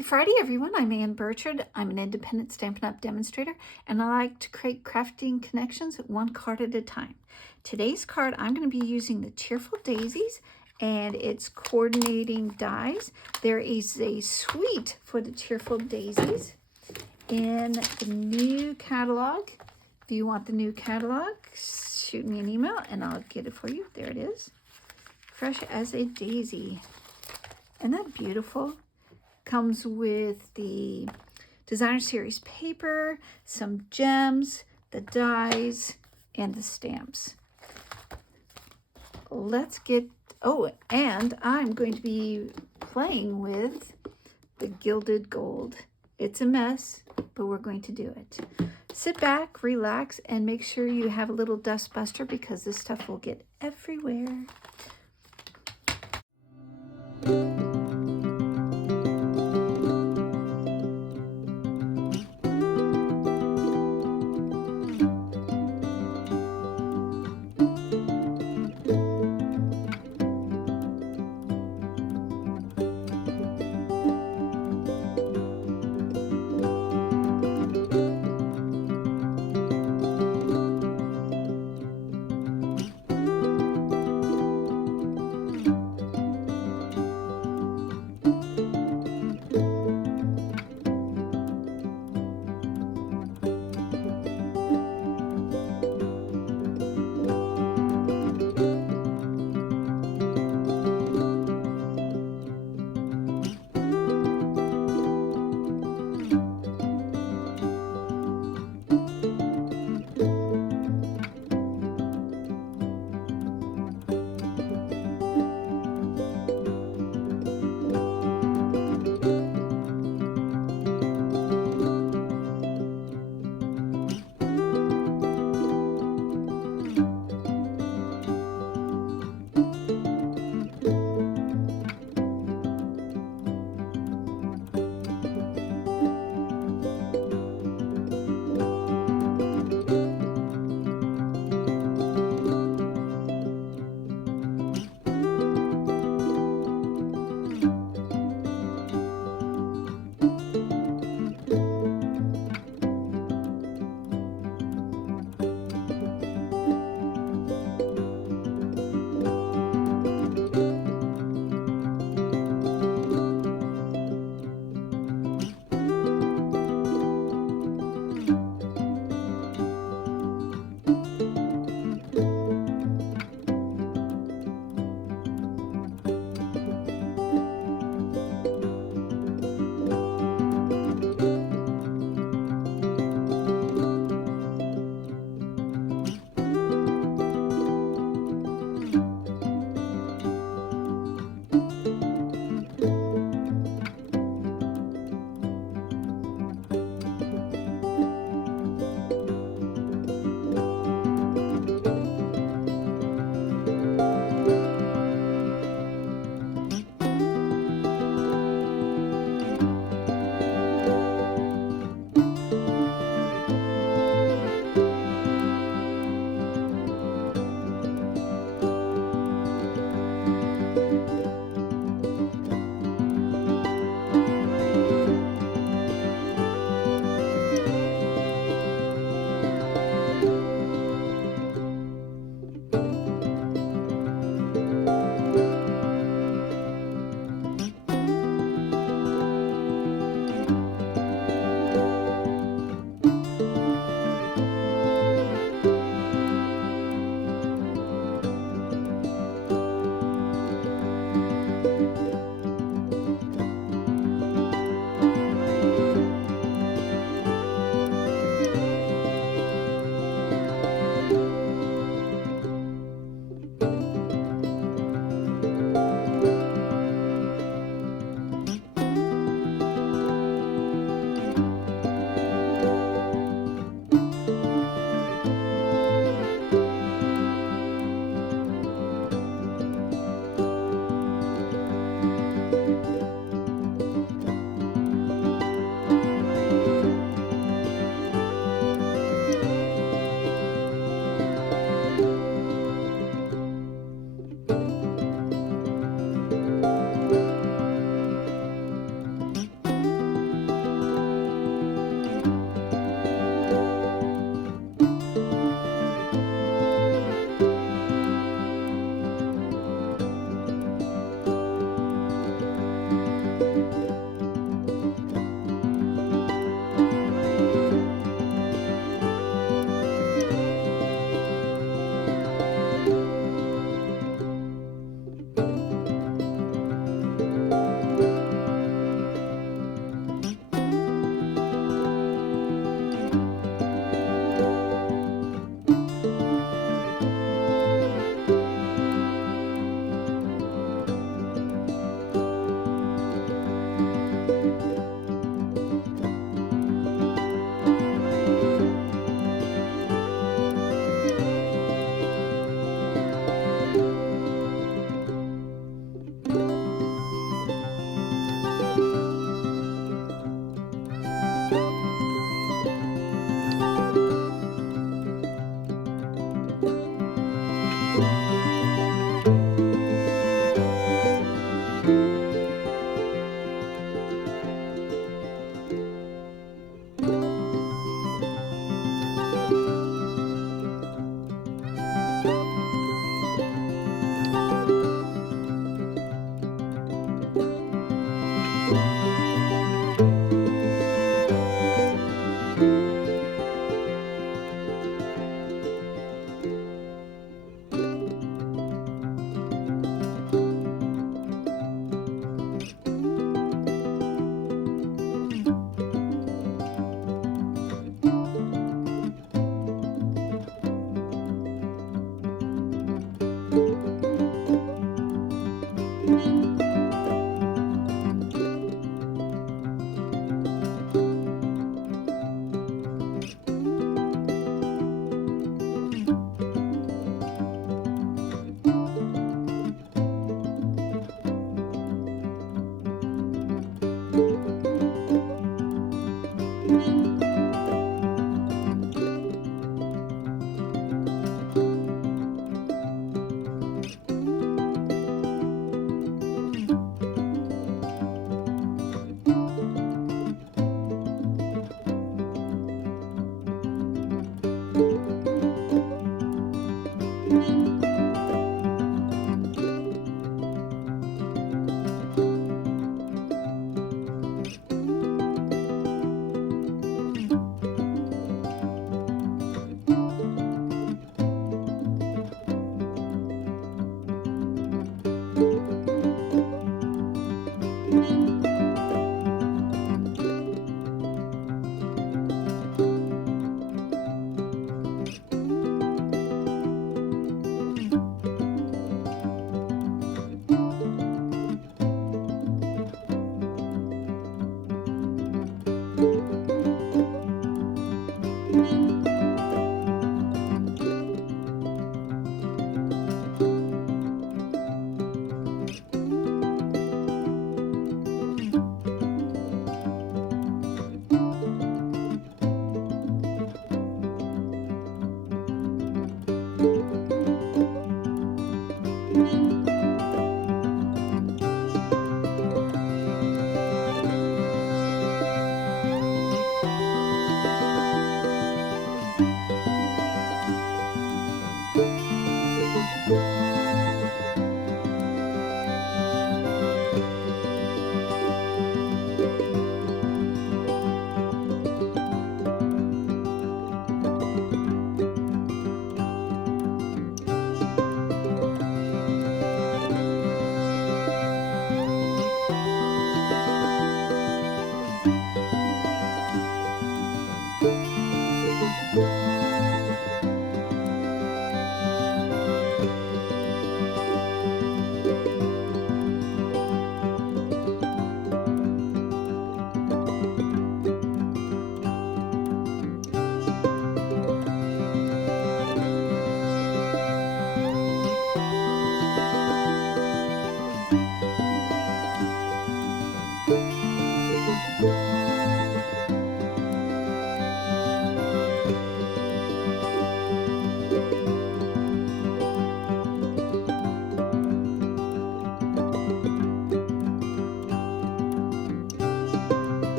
Happy Friday, everyone. I'm Ann Birchard. I'm an independent Stampin' Up! Demonstrator, and I like to create crafting connections one card at a time. Today's card, I'm going to be using the Cheerful Daisies, and it's coordinating dies. There is a suite for the Cheerful Daisies in the new catalog. If you want the new catalog, shoot me an email, and I'll get it for you. There it is. Fresh as a daisy. Isn't that beautiful? Comes with the designer series paper, some gems, the dies, and the stamps. Let's get, oh, and I'm going to be playing with the gilded gold. It's a mess, but we're going to do it. Sit back, relax, and make sure you have a little dust buster because this stuff will get everywhere.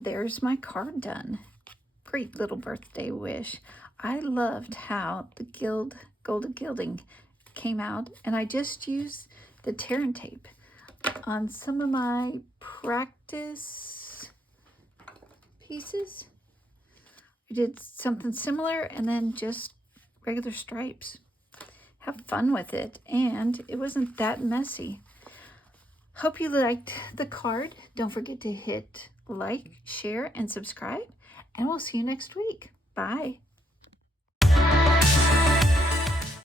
There's my card done. Great little birthday wish. I loved how the Gilded Gilding came out, and I just used the tear and tape on some of my practice pieces. I did something similar and then just regular stripes. Have fun with it, and it wasn't that messy. Hope you liked the card. Don't forget to hit like, share, and subscribe, and we'll see you next week. Bye.